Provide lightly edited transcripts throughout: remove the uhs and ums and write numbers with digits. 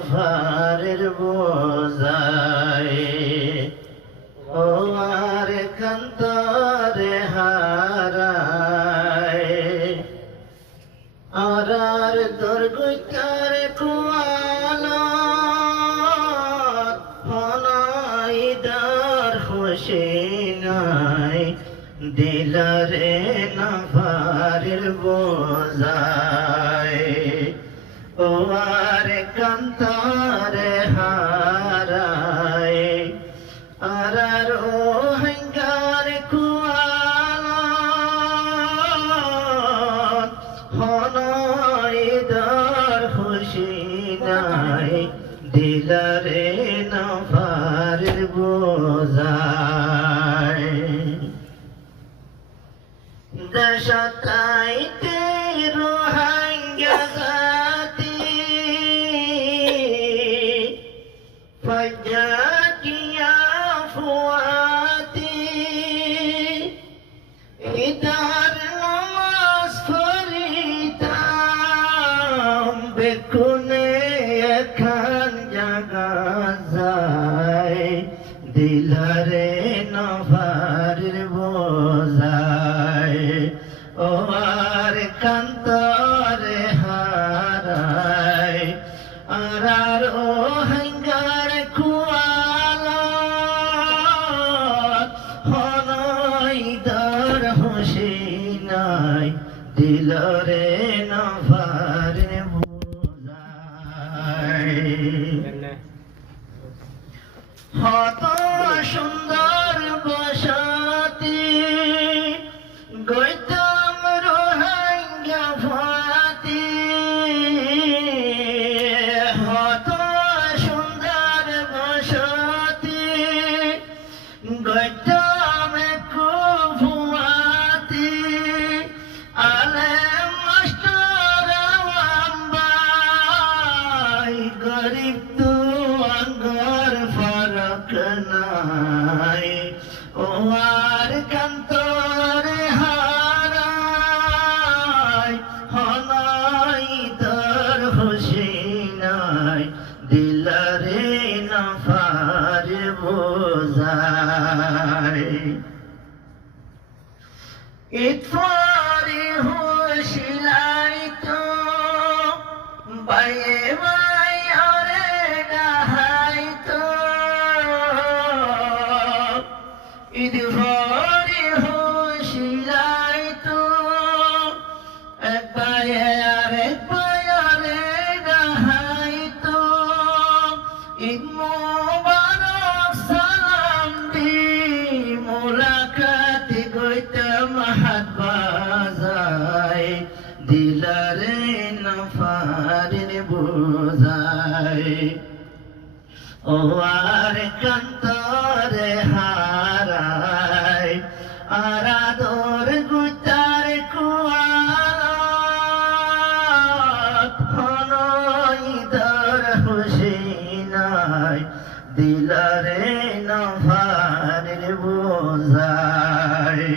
নফারের বোঝায় ও আর কান্তরে হারায় আর দুর্গতার কুয়ালা হনাইদার হোসেনাই দিলরে নফারের বোঝায় ও আর কান্তরে হারায় আর রোহিঙ্গার কুয়ালা হনাইদার হোসেনাই দিলরে নফারের বোঝায় দেশতাইতে রোহিঙ্গা জাতি ফাজাকিয়া ফুয়াতি ইদার নামাজ পড়িতাম বেকুনে এখন জাগা যায় দিলরে নফারের বোঝায় ও আর কান্তরে হারায় আর ও হাঙ্গার কুয়ালা হনাইদার হোসেনাই দিলরে নফারের বোঝায় হত সুন্দর বসতি গৌতম রোহিঙ্গা ফাতি হত সুন্দর বসতি গৌতম কুফুয়াতি আলেম মাস্টার আমবাই গরিব তু আঙ্গর ফারক নাই ও আর কান্তরে হারায় হনাইদার হোসেনাই দিলরে নফারের বোঝায় ইতফারি হোসিলাই তো বাইয়ে বাইরে ডাহাই তো ইতফারি হোসিলাই তো এক বাইরে ডাহাই তো ঈদ মুবারক সালাম দি মুলাকাত গইতাম হাত বাজায় দিলরে নফারের বোঝায় ও আর কান্তরে হারায় আর আদর গুতার কুয়ালা হনাইদার হোসেনাই দিলরে নফারের বোঝায়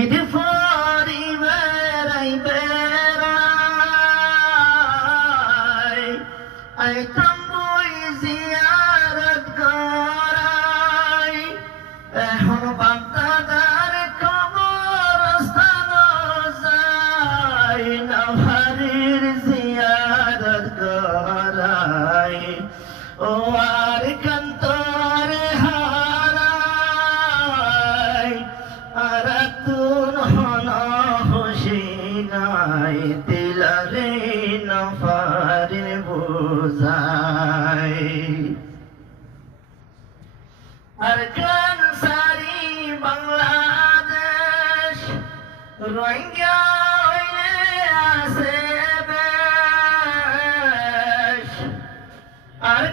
ঈদ ফারি বেড়াই বেড়াই আইতাম বই জিয়ারত করাই এখন বাগদাদার কবরস্থান যাই নফারের জিয়ারত করাই ও আর কান্তরে হারায় আর তুন হনা হোসেনাই দিলরে নফারের বোঝায় আর কানসারি বাংলাদেশ রোহিঙ্গা হইলে আছে বেশ আর